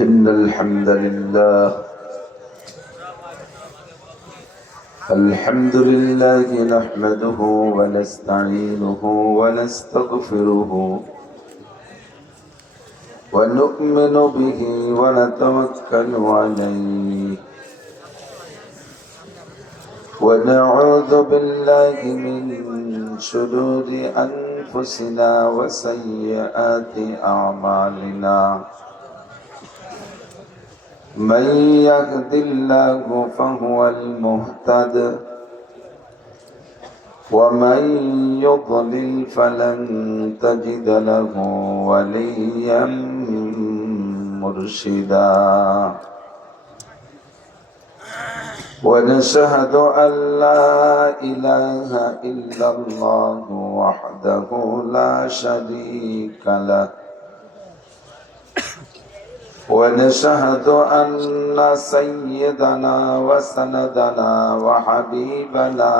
إن الحمد لله نحمده ونستعينه ونستغفره ونؤمن به ونتوكل عليه ونعوذ بالله من شرور أنفسنا وسيئات أعمالنا من يهد الله فهو المهتد ومن يضلل فلن تجد له وليا مرشدا ونشهد أن لا إله إلا الله وحده لا شريك له ونشهد أن سيدنا وسندنا وحبيبنا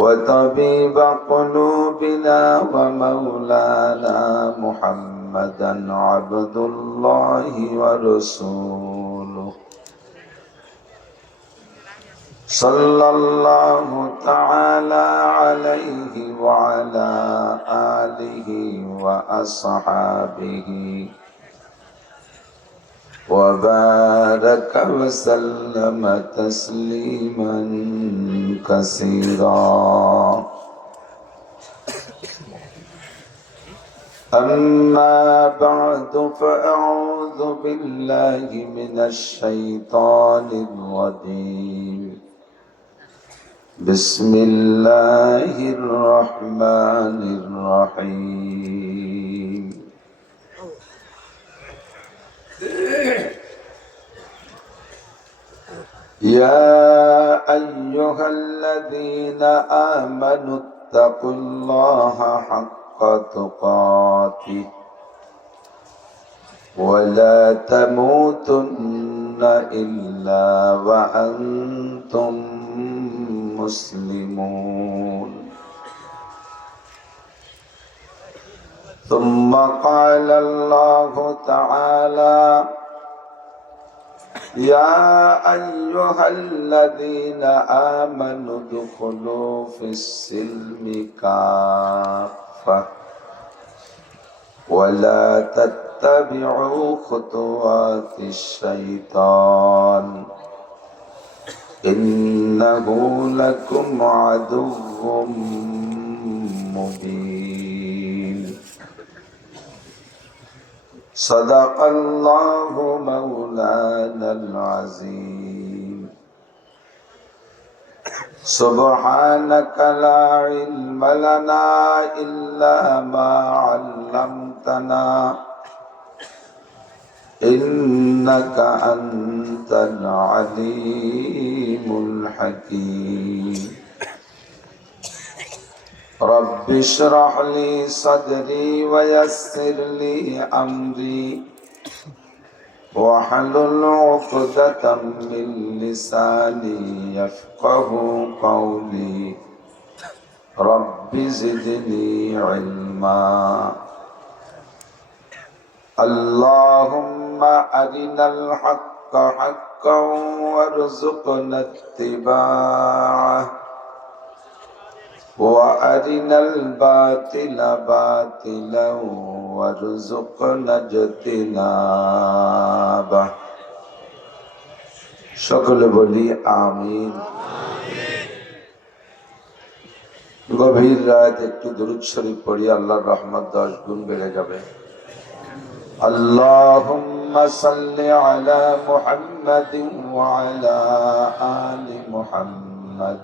وطبيب قلوبنا ومولانا محمدا عبد الله ورسوله صلى الله تعالى عليه وعلى آله وأصحابه وبارك وسلم تسليما كثيرا أما بعد فأعوذ بالله من الشيطان الرجيم بسم الله الرحمن الرحيم يا أيها الذين آمنوا اتقوا الله حق تقاته ولا تموتن إلا وأنتم مسلمون ثم قال الله تعالى يا أيها الذين آمنوا ادخلوا في السلم كافة ولا تتبعوا خطوات الشيطان إنه لكم عدو مبين صدق الله مولانا العظيم سبحانك لا علم لنا إلا ما علمتنا إنك أنت العليم الحكيم رب اشرح لي صدري ويسر لي أمري واحلل عقدة من لساني يفقه قولي رب زدني علما اللهم أرنا الحق حقا وارزقنا اتباعه وأرنا الباطل باطلا وارزقنا اجتنابه সকলে বলি আমিন। গভীর রাত একটু দুরূদ শরীফ পড়ি, আল্লাহর রহমত 10 গুণ বেড়ে যাবে। اللهم صل على محمد وعلى آل محمد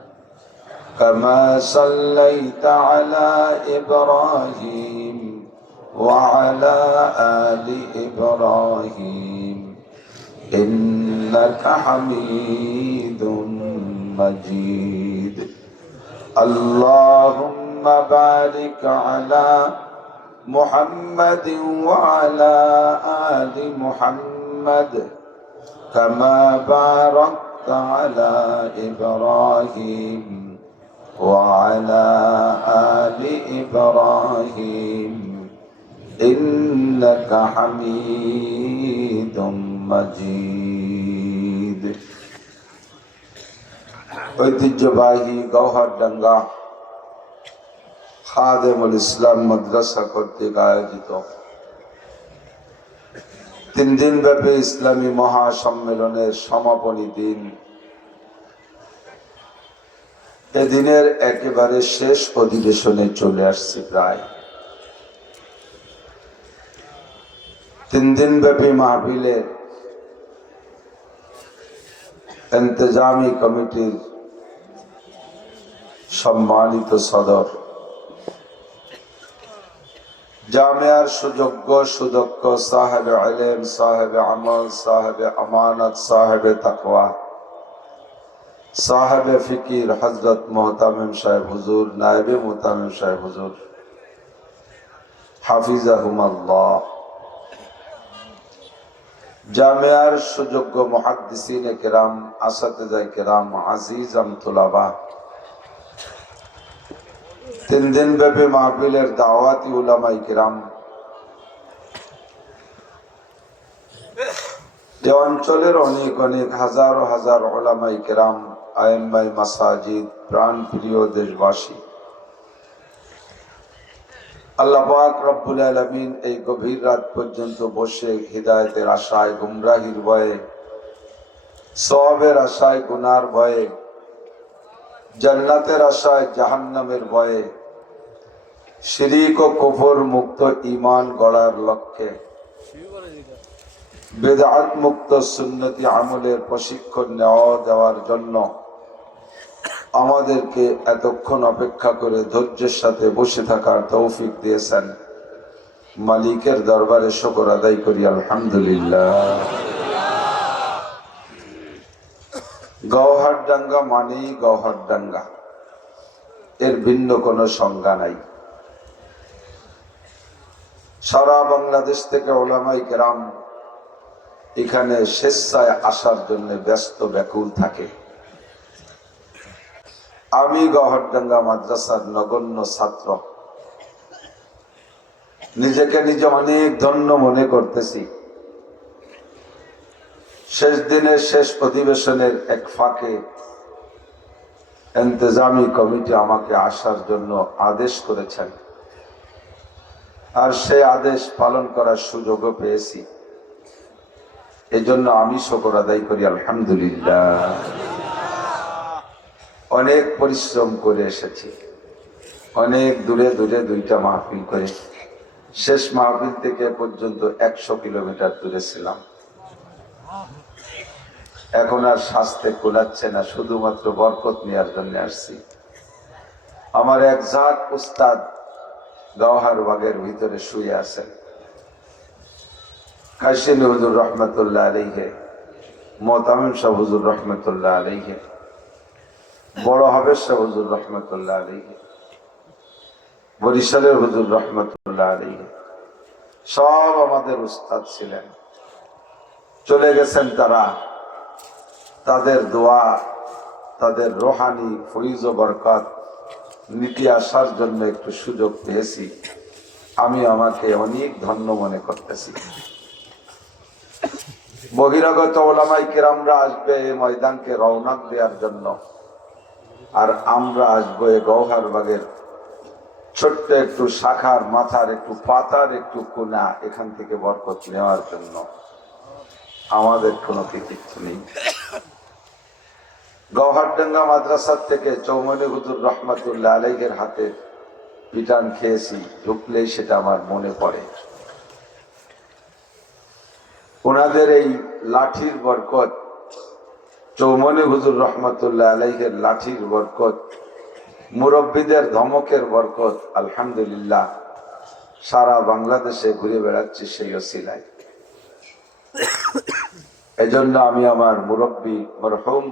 كما صليت على إبراهيم وعلى آل إبراهيم إنك حميد مجيد اللهم بارك على محمد وعلى آل محمد كما باركت على إبراهيم وعلى آل إبراهيم إنك حميد مجيد ঐতিহ্যবাহী গওহরডাঙ্গা খাদেমুল ইসলাম মাদ্রাসা কর্তৃক আয়োজিত 3 দিনব্যাপী ইসলামী মহাসম্মেলনের সমাপনী দিন। এদিনের একেবারে শেষ অধিবেশনে চলে আসছি। প্রায় 3 দিনব্যাপী মাহফিলের ইন্তেজামি কমিটির সম্মানিত সদর, জামিয়ার সুযোগ্য সুদক্ষ সাহেব ইলম, সাহেব আমল, সাহেব আমানত, সাহেব তাকওয়া, সাহেব ফিকির হযরত মুহতামিম সাহেব হুজুর, নায়েবে মুহতামিম সাহেব হুজুর হাফিজাহুমাল্লাহ, জামিয়ার সুযোগ্য মুহাদ্দিসিনে কেরাম, আসাতিজায়ে কেরাম, আজিজ আমতুলাবা, 3 দিনব্যাপী মাহফিলের দাওয়াতি উলামায়ে কেরাম, এ অঞ্চলের অনেক অনেক হাজার হাজার উলামায়ে কেরাম, আইম্মায়ে মাসাজিদ, প্রাণপ্রিয় দেশবাসী, আল্লাহ পাক রব্বুল আলামিন এই গভীর রাত পর্যন্ত বসে হিদায়াতের আশায়, গুমরাহির ভয়ে, সওয়াবের আশায়, গুনার ভয়ে, জান্নাতের আশায়, জাহান্নামের ভয়ে, শিরক ও কুফর মুক্ত ঈমান গড়ার লক্ষ্যে, বিদআত মুক্ত সুন্নতি আমলের প্রশিক্ষণ দেওয়ার জন্য আমাদেরকে এতক্ষণ অপেক্ষা করে ধৈর্যের সাথে বসে থাকার তৌফিক দিয়েছেন। মালিকের দরবারে শুকর আদায় করি, আলহামদুলিল্লাহ। গওহরডাঙ্গা মানেই গওহরডাঙ্গা, এর ভিন্ন কোনো সংজ্ঞা নাই। সারা বাংলাদেশ থেকে উলামায়ে কেরাম এখানে স্বেচ্ছায় আসার জন্য ব্যস্ত ব্যাকুল থাকে। আমি গওহরডাঙ্গা মাদ্রাসার নগণ্য ছাত্র, নিজেকে নিজে অনেক ধন্য মনে করতেছি। শেষ দিনের শেষ অধিবেশনের এক ফাঁকে ইন্তেজামি কমিটি আমাকে আসার জন্য আদেশ করেছেন, আর সেই আদেশ পালন করার সুযোগও পেয়েছি। এজন্য আমি শুকর আদায় করি, আলহামদুলিল্লাহ। অনেক পরিশ্রম করে এসেছি, অনেক দূরে দূরে 2টা মাহফিল করে, শেষ মাহফিল থেকে পর্যন্ত 100 কিলোমিটার দূরে ছিলাম। এখন আর স্বাস্থ্যে কুলাচ্ছে না, শুধুমাত্র বরকত নেওয়ার জন্য আসছি। আমার এক জাত উস্তাদ গওহরবাগের ভিতরে শুয়ে আছেন, কাশিনী হুজুর রহমতুল্লাহ আলাইহি, মুহতামিম সাহেব হুজুর রহমতুল্লাহ আলাইহি, বড় হাফেজ সাহেব হুজুর রহমতুল্লাহ আলাইহি, বরিশালের হুজুর রহমতুল্লাহ আলাইহি, সব আমাদের উস্তাদ ছিলেন। চলে গেছেন তারা। তাদের দোয়া, তাদের রোহানি ফয়জ ও বরকত নিতে আসার জন্য একটু সুযোগ পেয়েছি। আমি আমাকে অনেক ধন্য মনে করতেছি। বহিরাগত উলামায়ে কেরামরা আসবে এই ময়দানকে রওনক দেওয়ার জন্য, আর আমরা আসবো এই গওহরবাগের ছোট্ট একটু শাখার মাথার একটু পাতার একটু কোনা, এখান থেকে বরকত নেওয়ার জন্য। আমাদের কোনো কৃতিত্ব নেই। গওহরডাঙ্গা মাদ্রাসার থেকে চৌমনি হুজুর রহমতুল্লাহ আলাইহির হাতে পিটান খেয়েছি, ঢুকলেই সেটা আমার মনে পড়ে। ওনাদের এই লাঠির বরকত, চৌমনি হুজুর রহমতুল্লাহ আলাইহির লাঠির বরকত, মুরব্বীদের ধমকের বরকত, আলহামদুলিল্লাহ সারা বাংলাদেশে ঘুরে বেড়াচ্ছি সেই ওসিলায়। এজন্য আমি আমার মুরব্বী মরহুম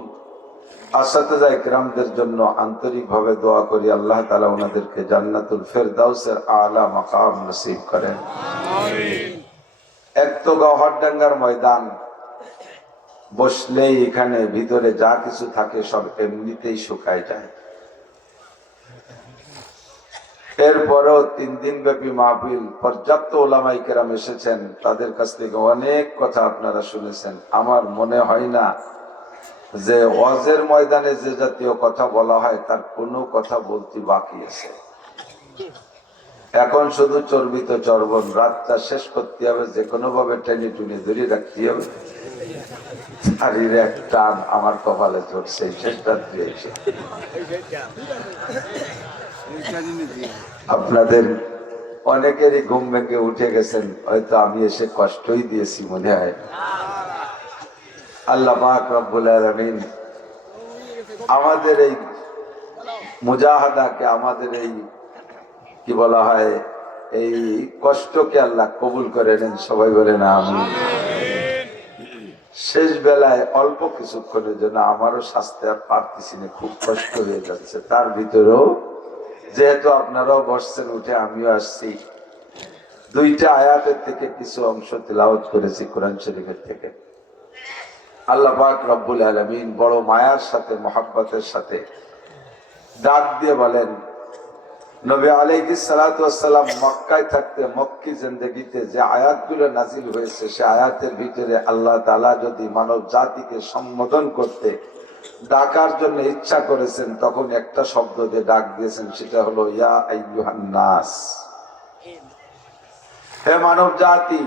আসাতিজায়ে কেরামদের জন্য আন্তরিকভাবে দোয়া করি, আল্লাহ তাআলা ওনাদেরকে জান্নাতুল ফেরদাউসের আলা মাকাম নসিব করেন। আমিন। এক তো গওহরডাঙ্গার ময়দান, বসলেই এখানে ভিতরে যা কিছু থাকে সব এমনিতেই শুকায় যায়। এরপরেও 3 দিন ব্যাপী মাহফিল, পর্যাপ্ত ওলামায়ে কেরাম এসেছেন, তাদের কাছ থেকে অনেক কথা আপনারা শুনেছেন। আমার মনে হয় না যে ওয়াজের ময়দানে যে জাতীয় কথা বলা হয় তার কোনো কথা বলতে বাকি আছে। এখন শুধু চর্বিত চর্বণ, রাতটা শেষ করতে হবে, যে কোনো ভাবে টেনে টুনে ধরে রাখতে হবে। শারীরে এক টান আমার কপালে চড়ছে, শেষ রাত্রি এসে। আপনাদের অনেকেরই ঘুম ভেঙে উঠে গেছেন, হয়তো আমি এসে কষ্টই দিয়েছি মনে হয়। আল্লাহ পাক রব্বুল আলামিন আমাদের এই মুজাহাদাকে, আমাদের এই কি বলা হয়, এই কষ্টকে আল্লাহ কবুল করে নেন। সবাই বলেন আমিন। শেষ বেলায় অল্প কিছুক্ষণের জন্য আমারও স্বাস্থ্য আর পারতেছি না, খুব কষ্ট হয়ে যাচ্ছে। তার ভিতরেও যেহেতু আপনারাও বসছেন, উঠে আমিও আসছি, 2টা আয়াতের থেকে কিছু অংশ তিলাওয়াত করেছি কোরআন শরীফের থেকে। আল্লাহ পাক রব্বুল আলামিন বড় মায়ার সাথে, মহব্বতের সাথে ডাক দিয়ে বলেন, নবী আলাইহিস সালাতু ওয়াস সালাম মক্কায় থাকতে, মক্কি জিন্দেগিতে যে আয়াতগুলো নাজিল হয়েছে, সে আয়াতের ভিতরে আল্লাহ তাআলা যদি মানব জাতিকে সম্বোধন করতে, ডাকার জন্য ইচ্ছা করেছেন, তখন একটা শব্দ দিয়ে ডাক দিয়েছেন, সেটা হলো ইয়া আইয়ুহান নাস। হে মানব জাতি।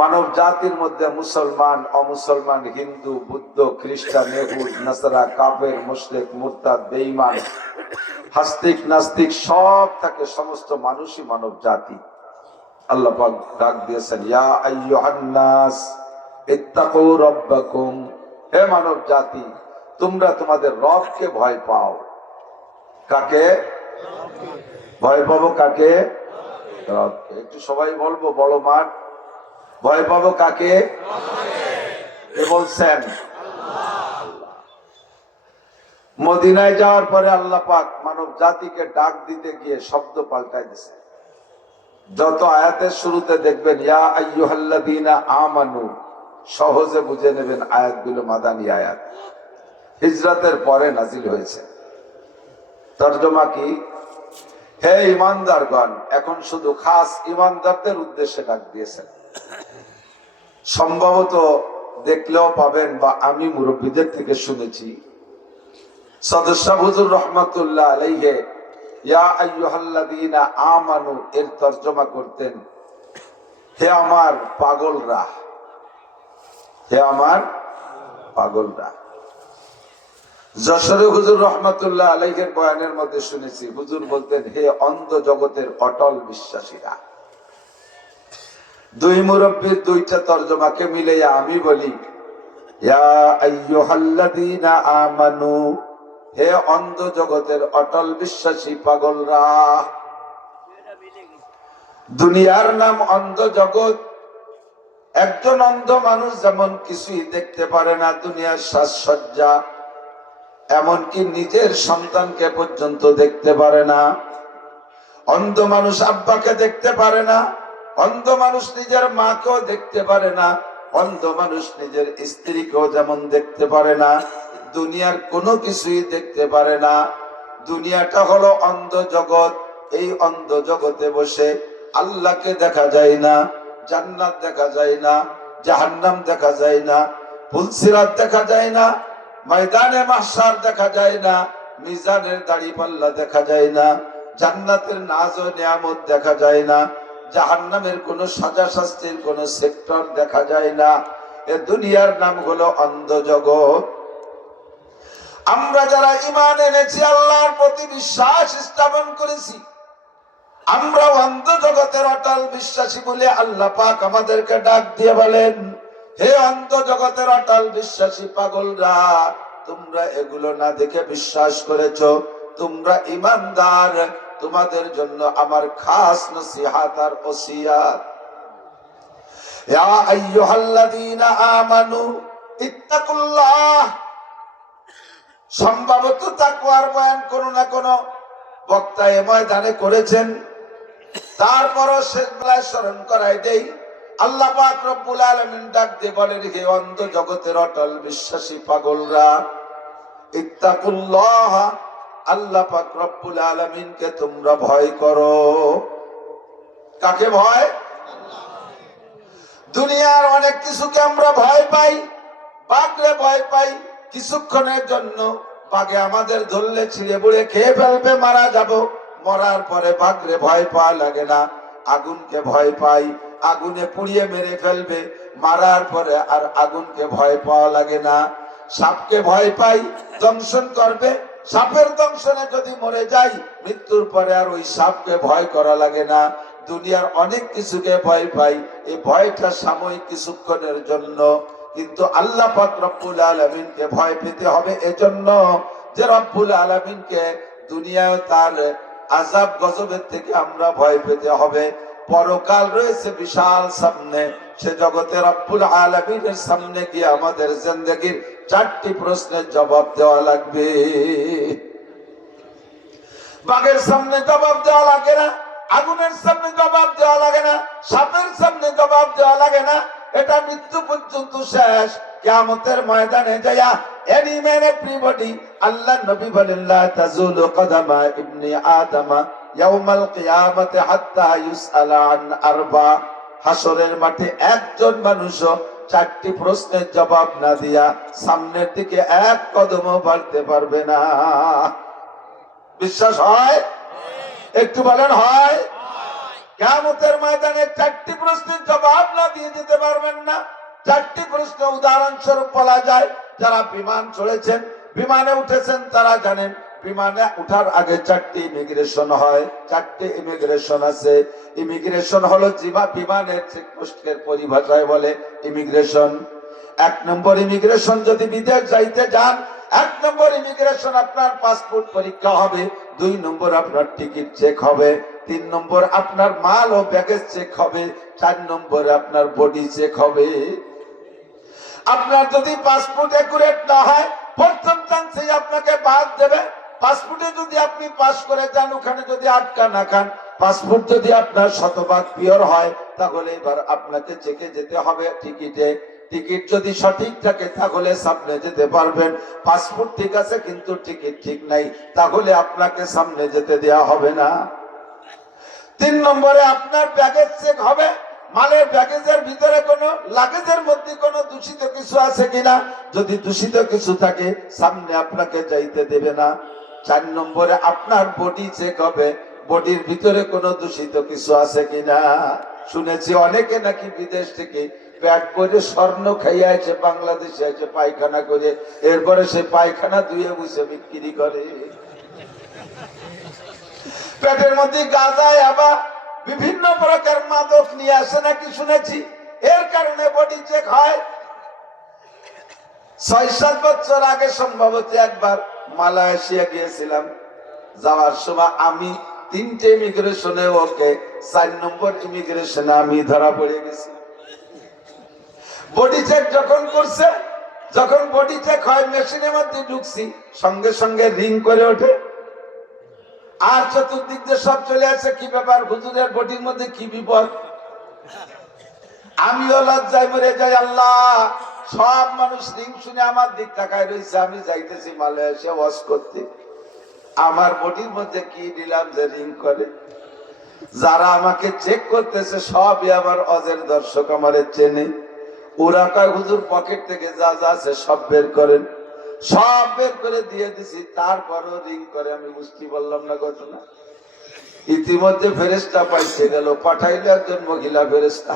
মানব জাতির মধ্যে মুসলমান, অমুসলমান, হিন্দু, বুদ্ধ, খ্রিস্টান, ইহুদ, নাসারা, কাফের, মুশরিক, মুরতাদ, বেঈমান, আস্তিক, নাস্তিক সব থাকে, সমস্ত মানুষই মানব জাতি। আল্লাহ পাক ডাক দিয়েছেন, ইয়া আইয়ুহান নাস ইত্তাকু রাব্বাকুম। হে মানব জাতি, তোমরা তোমাদের রবকে ভয় পাও। কাকে ভয় পাবো? কাকে? রবকে। একটু সবাই বলবো বড় মাঠ, ভয় পাবো কাকে? কে বলছেন? মদিনায় যাওয়ার পরে আল্লাহ পাক মানব জাতিকে ডাক দিতে গিয়ে শব্দ পাল্টাই দিয়েছে। যত আয়াতের শুরুতে দেখবেন ইয়া আইয়ুহাল্লাযীনা আমানু, সহজে বুঝে নেবেন আয়াতগুলো মাদানী আয়াত, হিজরতের পরে নাজিল হয়েছে। তরজমা কি? হে ঈমানদারগণ। এখন শুধু খাস ঈমানদারদের উদ্দেশ্যে ডাক দিয়েছেন। সম্ভবত দেখলেও পাবেন, বা আমি মুরব্বীদের থেকে শুনেছি, সদস্য হুজুর রহমাতুল্লাহ আলাইহি ইয়া আইয়ুহাল্লাযীনা আমানু এর তরজমা করতেন, হে আমার পাগলরা, হে আমার পাগলরা। যশোরে হুজুর রহমাতুল্লাহ আলাইহির বয়ানের মধ্যে শুনেছি, হুজুর বলতেন, হে অন্ধ জগতের অটল বিশ্বাসীরা। দুই মুরব্বীর 2টা তরজমাকে মিলাইয়া আমি বলি, ইয়া আইয়ুহাল্লাযীনা আমানু, হে অন্ধ জগতের অটল বিশ্বাসী পাগলরা। দুনিয়ার নাম অন্ধ জগৎ। একজন অন্ধ মানুষ যেমন কিছুই দেখতে পারে না, দুনিয়ার সাজসজ্জা, এমনকি নিজের সন্তানকে পর্যন্ত দেখতে পারে না। অন্ধ মানুষ আব্বাকে দেখতে পারে না, অন্ধ মানুষ নিজের মাকেও দেখতে পারে না, অন্ধ মানুষ নিজের স্ত্রীকেও যেমন দেখতে পারে না, দুনিয়ার কোনো কিছুই দেখতে পারে না। দুনিয়াটা হলো অন্ধ জগৎ। এই অন্ধ জগতে বসে আল্লাহকে দেখা যায় না, জান্নাত দেখা যায় না, জাহান্নাম দেখা যায় না, পুলসিরাত দেখা যায় না, ময়দানে মাহশার দেখা যায় না, মিজানের দাড়িপাল্লা দেখা যায় না, জান্নাতের নাজ ও নিয়ামত দেখা যায় না, জাহান্নামের কোন সাজা শাস্তির কোন সেক্টর দেখা যায় না। এ দুনিয়ার নাম হলো অন্ধ জগৎ। আমরা যারা ঈমান এনেছি, আল্লাহর প্রতি বিশ্বাস স্থাপন করেছি, আমরা অন্ধ জগতের অটল বিশ্বাসী বলে আল্লাহ পাক আমাদেরকে ডাক দিয়ে বলেন, হে অন্ধ জগতের অটল বিশ্বাসী পাগলরা, তোমরা এগুলো না দেখে বিশ্বাস করেছো, তোমরা ঈমানদার, তোমাদের জন্য আমার খাস নসিহত আর ওসিয়াত। ইয়া আইয়ুহাল্লাযীনা আমানু ইত্তাকুল্লাহ। সম্ভবত তাকওয়ার বয়ান কোনো না কোনো বক্তা এ ময়দানে করেছেন, তারপরও শেষ বেলায় স্মরণ করাই দেই, আল্লাহ পাক রব্বুল আলামিন ডাক দিয়ে বলেন, হে অন্ধ জগতের অটল বিশ্বাসী পাগলরা, ইত্তাকুল্লাহ, আল্লাহ পাক রব্বুল আলামিনকে তোমরা ভয় করো। কাকে ভয়? দুনিয়ার অনেক কিছুকে আমরা ভয় পাই, বাঘরে ভয় পাই কিছুক্ষণের জন্য। বাঘে আমাদের ধরলে ছিঁড়ে বুড়ে খেয়ে ফেলবে, মারা যাব। মরার পরে বাঘরে ভয় পাওয়া লাগে না। আগুনকে ভয় পাই, আগুনে পুড়িয়ে মেরে ফেলবে, মারার পরে আর আগুনকে ভয় পাওয়া লাগে না। সাপকে ভয় পাই, দংশন করবে, সাপের দংশনে যদি মরে যাই, মৃত্যুর পরে আর ওই সাপকে ভয় করা লাগে না। দুনিয়ার অনেক কিছুকে ভয় পাই, এই ভয়টা সাময়িক কিছুক্ষণের জন্য। কিন্তু আল্লাহ পাক রব্বুল আলামিনকে ভয় পেতে হবে এজন্য যে রব্বুল আলামিনকে দুনিয়ায় তার আযাব গজবের থেকে আমরা ভয় পেতে হবে। পরকাল রয়েছে বিশাল সামনে, সে জগতে রব্বুল আলামিনের সামনে গিয়ে আমাদের জিন্দেগির 4টি প্রশ্নের জবাব দেওয়া লাগবে। বাঘের সামনে জবাব দেওয়া লাগে না, আগুনের সামনে জবাব দেওয়া লাগে না, সাপের সামনে জবাব দেওয়া লাগে না। এটা মৃত্যু পর্যন্ত শেষ। কিয়ামতের ময়দানে যায়া এনি ম্যান এভরিবডি, আল্লাহ নবী বলেন লা তাজুলু কদামা ইবনি আদমা ইয়াউমাল কিয়ামাতি হাত্তা ইউসআলা আন আরবা। হাসরের মাঠে একজন মানুষও 4টি প্রশ্নের জবাব না দিয়া সামনের দিকে এক কদমও বাড়তে পারবে না। বিশ্বাস হয়? একটু বলেন হয়? কিয়ামতের ময়দানে 4টি প্রশ্নের জবাব না দিয়ে যেতে পারবেন না। 4টি প্রশ্ন উদাহরণস্বরূপ বলা যায়, যারা বিমান চড়েছেন, বিমানে উঠেছেন, তারা জানেন বিমানে উঠার আগে 4টি ইমিগ্রেশন হয়। 4টি ইমিগ্রেশন আছে। ইমিগ্রেশন হলো বিমানের চেকপোস্টের পরিভাষায় বলে ইমিগ্রেশন। 1 নম্বর ইমিগ্রেশন যদি বিদেশ যাইতে যান, 1 নম্বর ইমিগ্রেশন আপনার পাসপোর্ট পরীক্ষা হবে, 2 নম্বর আপনার টিকিট চেক হবে, 3 নম্বর আপনার মাল ও ব্যাগেজ চেক হবে, 4 নম্বরে আপনার বডি চেক হবে। আপনার যদি পাসপোর্ট একুরেট না হয়, প্রথম চান্সে আপনাকে বাদ দেবে। পাসপোর্টে যদি আপনি পাস করে যান, ওখানে যদি আটকা না খান, পাসপোর্ট যদি আপনার শতভাগ পিওর হয়, তাহলে এবার আপনাকে চেকে যেতে হবে টিকিটে। টিকিট যদি সঠিক থাকে তাহলে সামনে যেতে পারবেন। পাসপোর্ট ঠিক আছে কিন্তু টিকিট ঠিক নাই, তাহলে আপনাকে সামনে যেতে দেওয়া হবে না। 3 নম্বরে আপনার ব্যাগেজ চেক হবে, মালের ব্যাগেজের ভিতরে কোনো লাগেজের মধ্যে কোনো দূষিত কিছু আছে কিনা। যদি দূষিত কিছু থাকে, সামনে আপনাকে যাইতে দেবে না। 4 নম্বরে আপনার বডি চেক হবে, বডির ভিতরে কোনো দূষিত কিছু আছে কিনা। শুনেছি অনেকে নাকি বিদেশ থেকে পেট করে স্বর্ণ খাইয়া আছে, বাংলাদেশে আছে পায়খানা করে, এরপরে সে পায়খানা ধুয়ে বুঝে বিক্রি করে। পেটের মধ্যে গাঁজা আবার বিভিন্ন প্রকার মাদক নিয়ে আসে নাকি শুনেছি, এর কারণে বডি চেক হয়। 6-7 বছর আগে সম্ভবত একবার মালয়েশিয়া গিয়েছিলাম। যাওয়ার সময় আমি 3টে ইমিগ্রেশনে ওকে, 4 নম্বর ইমিগ্রেশনে আমি ধরা পড়ে গেছি। বডি চেক যখন করছে, যখন বডি চেক হয়, মেশিনের মধ্যে ঢুকছি, সঙ্গে সঙ্গে রিং করে ওঠে, আর চতুর্দিক দিয়ে সব চলে আসে। কি ব্যাপার, হুজুরের বডির মধ্যে কি বিপদ? আমিও লজ্জায় মরে যাই। আল্লাহ, সব মানুষ রিং শুনে আমার দিক তাকায় রয়েছে, আমি যাইতেছি মালয়েশিয়া ওয়াজ করতে, আমার বডির মধ্যে কি দিলাম যে রিং করে। যারা আমাকে চেক করতেছে সবই আমার অজের দর্শক, আমারে চেনে। ওরা কয় হুজুর পকেট থেকে যা যা আছে সব বের করেন। সব বের করে দিয়ে দিছি, তারপরও রিং করে। আমি বুঝতে পারলাম না ঘটনা। ইতিমধ্যে ফেরেশতা পাইতে গেল, পাঠাইলো একজন মহিলা ফেরেশতা।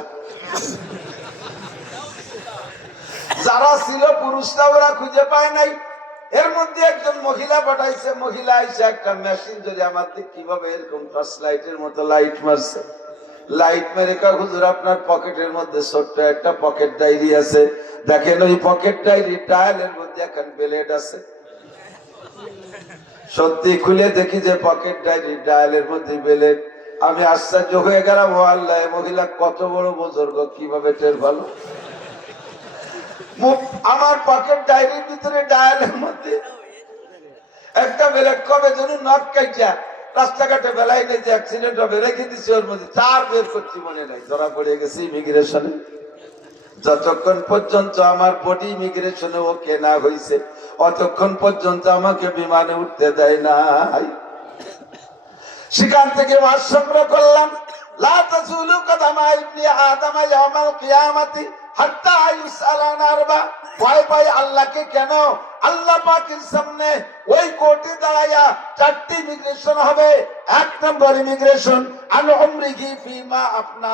যারা ছিল পুরুষরা ওরা খুঁজে পায় নাই, এর মধ্যে একজন মহিলা পাঠাইছে। মহিলা এসে একটা মেশিন ধরে আমার দিক কিভাবে এরকম টর্চ লাইটের মতো লাইট মারছে। লাইট মেরে কয় হুজুর আপনার পকেটের মধ্যে ছোট্ট একটা পকেট ডায়েরি আছে, দেখেন ওই পকেট ডায়েরি ডায়ালের মধ্যে এখন ব্লেড আছে। সত্যি খুলে দেখি যে পকেট ডায়েরি ডায়ালের মধ্যে ব্লেড। আমি আশ্চর্য হয়ে গেলাম, ও আল্লাহ, মহিলা কত বড় বুজুর্গ, কিভাবে টের ভালো। আমার পকেট ডায়েরির ভিতরে ডায়ালের মধ্যে একটা ব্লেড, কবে যেন নখ কাইটা রাস্তাঘাটে বেলায় নেই যে অ্যাক্সিডেন্ট হবে, রেখে দিচ্ছি ওর মধ্যে, তার বের করছি মনে নাই। ধরা পড়ে গেছি ইমিগ্রেশনে। যতক্ষণ পর্যন্ত আমার বডি ইমিগ্রেশনে ওকে না হয়েছে অতক্ষণ পর্যন্ত আমাকে বিমানে উঠতে দেয় নাই। সেখান থেকে ওয়াজ সংগ্রহ করলাম, লা তাজুলু কদামা ইবনি আদম ইয়াউমাল কিয়ামাতি হাত্তা ইউসআলা আন আরবা। ভয় পাই আল্লাহকে কেন? আল্লাহ পাকের সামনে ওই কোর্টে দাঁড়াইয়া চারটি ইমিগ্রেশন হবে। এক নম্বর ইমিগ্রেশন আন উমরিহি ফিমা আপনা,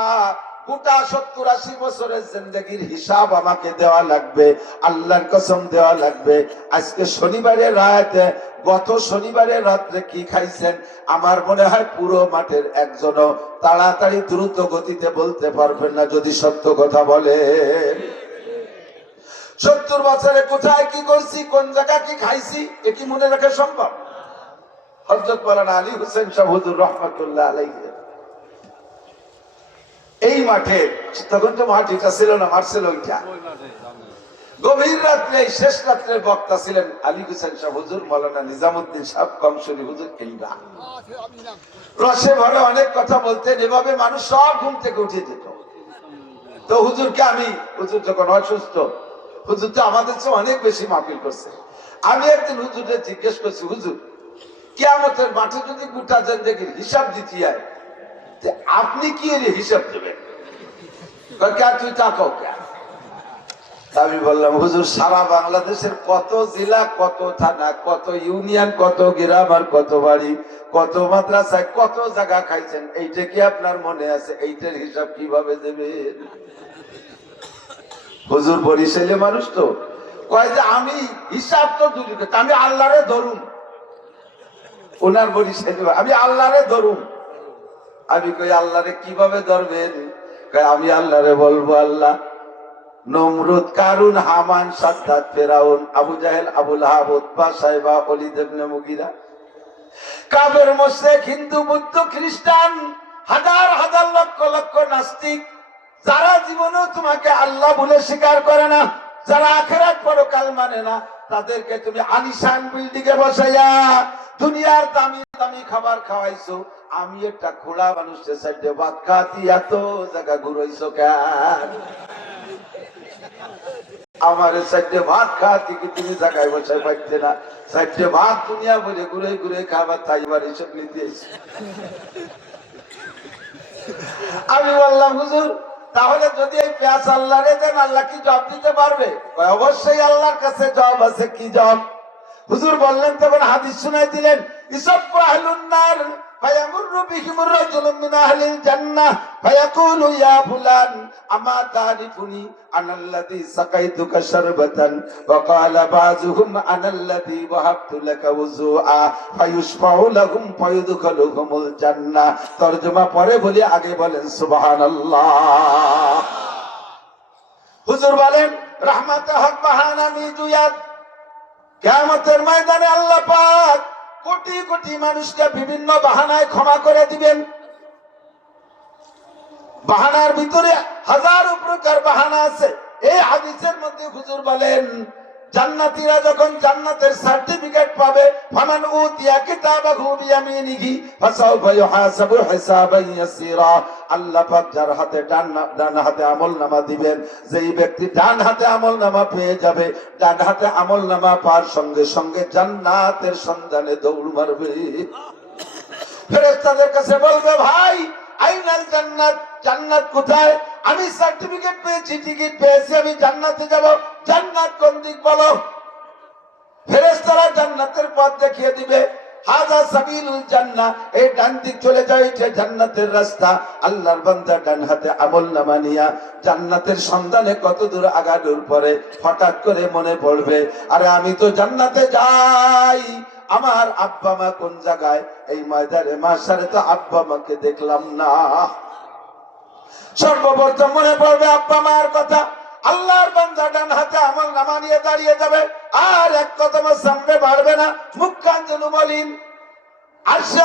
গোটা 70-80 বছরের জিন্দেগির হিসাব আমাকে দেওয়া লাগবে, আল্লাহর কসম দেওয়া লাগবে। আজকে শনিবারের রাতে, গত শনিবারের রাত্রে কি খাইছেন আমার মনে হয় পুরো মাঠের একজনও তাড়াতাড়ি দ্রুত গতিতে বলতে পারবেন না যদি সত্য কথা বলেন। 70 বছরে কোথায় কি করছি, কোন জায়গা কি খাইছি, এ কি মনে রাখা সম্ভব? হযরত মাওলানা আলী হোসেন শাহ হুজুর রাহমাতুল্লাহ আলাইহি এই মাঠে, তখন তো মাটিটা ছিল না, মাঠ ছিল ওইটা। গভীর রাত্রে শেষ রাত্রে বক্তা ছিলেন আলী হোসেন শাহ হুজুর, মাওলানা নিজামুদ্দিন সাহেব কমসরি হুজুর। কিংবা রসে ভরে অনেক কথা বলতেন, এভাবে মানুষ সব ঘুম থেকে উঠে যেত। তো হুজুরকে আমি, হুজুর যখন অসুস্থ, হুজুর তো আমাদের চেয়ে অনেক বেশি মাহফিল করছে। আমি একদিন হুজুরকে জিজ্ঞেস করছি, হুজুর কিয়ামতের মাঠে যদি গোটা জিন্দেগির হিসাব দিতে হয়, আপনি কি এর হিসাব দেবেন? তুই তাকাও কেন? আমি বললাম, হুজুর সারা বাংলাদেশের কত জেলা, কত থানা, কত ইউনিয়ন, কত গ্রাম আর কত বাড়ি, কত মাদ্রাসায় কত জায়গা খাইছেন, এইটা কি আপনার মনে আছে? এইটার হিসাব কিভাবে দেবেন? হুজুর বরিশালে মানুষ তো কয় যে আমি হিসাব তো দূর, আমি আল্লাহরে ধরুন। ওনার বরিশালে আমি আল্লাহরে ধরুন। আমি কই আল্লাহরে কিভাবে ধরবেন? আমি আল্লাহরে বলবো, আল্লাহ নমরুদ, কারুন, হামান, সাদ্দাত, ফেরাউন, আবু জাহেল, আবু লাহাব, উতবা, সাইবা, ওলীদ ইবনে মুগীরা, কাফের, মুশরিক, হিন্দু, বৌদ্ধ, খ্রিস্টান, হাজার হাজার লক্ষ লক্ষ নাস্তিক, যারা জীবনেও তোমাকে আল্লাহ বলে স্বীকার করে না, যারা আখিরাত পরকাল মানে না, তাদেরকে তুমি আলিশান বিল্ডিং এ বসাইয়া দুনিয়ার দামি দামি খাবার খাওয়াইছো। আমি একটা খোলা মানুষের সাইডে ভাত খাতি এত জায়গা ঘুরাইছো কেন? আমার সাইডে ভাত খাতি কি তুমি জায়গায় বসাই পাইতে না? সাইডে ভাত দুনিয়া বলে ঘুরে ঘুরে খাবার তাইবার এসব নিতে। আমি বললাম, হুজুর তাহলে যদি এই পেঁয়াজ আল্লাহরে দেন, আল্লাহ কি জবাব দিতে পারবে? অবশ্যই আল্লাহর কাছে জবাব আছে। কি জবাব? হুজুর বললেন, তখন হাদিস শুনাই দিলেন, ইসাব্বু আহলুন নার ফায়ামুরু বিহিমুর রাজুলুম মিন আহলিল জান্নাহ ফায়াকুলু ইয়া ফুলান আমা তারিফুনি আনাল্লাযী সাকাইতুকা শারবাতান ওয়া ক্বালা বাযুহুম আনাল্লাযী ওয়াহাবতু লাকা ওযুআ ফায়ুশফাউ লাহুম ফায়ুদখিলুহুমুল জান্নাহ। তরজমা পরে বলি, আগে বলেন সুবহানাল্লাহ। হুজুর বলেন, রাহমাতে হক বাহানা মিজুয়াত, কিয়ামতের ময়দানে আল্লাহ পাক কোটি কোটি মানুষকে বিভিন্ন বাহানায় ক্ষমা করে দিবেন। বাহানার ভিতরে হাজারো প্রকার বাহানা আছে। এই হাদিসের মধ্যে হুজুর বলেন, জান্নাতীরা যখন জান্নাতের সার্টিফিকেট পাবে, ফামান উতিয়া কিতাবাহু বিয়ামিনিহি ফাসাউফা ইউহাসাবু হিসাবান ইয়াসীরা, আল্লাহ পাক যার হাতে ডান হাতে আমলনামা দিবেন, যেই ব্যক্তি ডান হাতে আমলনামা পেয়ে যাবে, ডান হাতে আমলনামা পাওয়ার সঙ্গে সঙ্গে জান্নাতের সন্ধানে দৌড় মারবে। ফেরেশতাদের কাছে বলবে, ভাই আইনাল জান্নাত, জান্নাত কোথায়? আমি সার্টিফিকেট পেয়েছি, টিকিট পেয়েছি, আমি জান্নাতে যাব, জান্নাত কোন দিক বলো? ফেরেশতারা জান্নাতের পথ দেখিয়ে দিবে, হাযা সাবিলুল জান্নাহ, এই ডান দিক চলে যায়, এটা জান্নাতের রাস্তা। আল্লাহর বান্দা ডান হাতে আমলনামা নিয়া জান্নাতের সন্ধানে কত দূর আগানোর পরে হঠাৎ করে মনে পড়বে, আরে আমি তো জান্নাতে যাই, আমার আব্বা মা কোন জায়গায়? এই ময়দানে মাশারে তো আব্বা মাকে দেখলাম না। সর্বপ্রথম মনে পড়বে আব্বা মার কথা। আল্লাহর বান্দা ডান হাতে আমলনামা নিয়ে দাঁড়িয়ে যাবে, আর এক কদম সামনে বাড়বে না, মুখ কান যেন মলিন। আরশে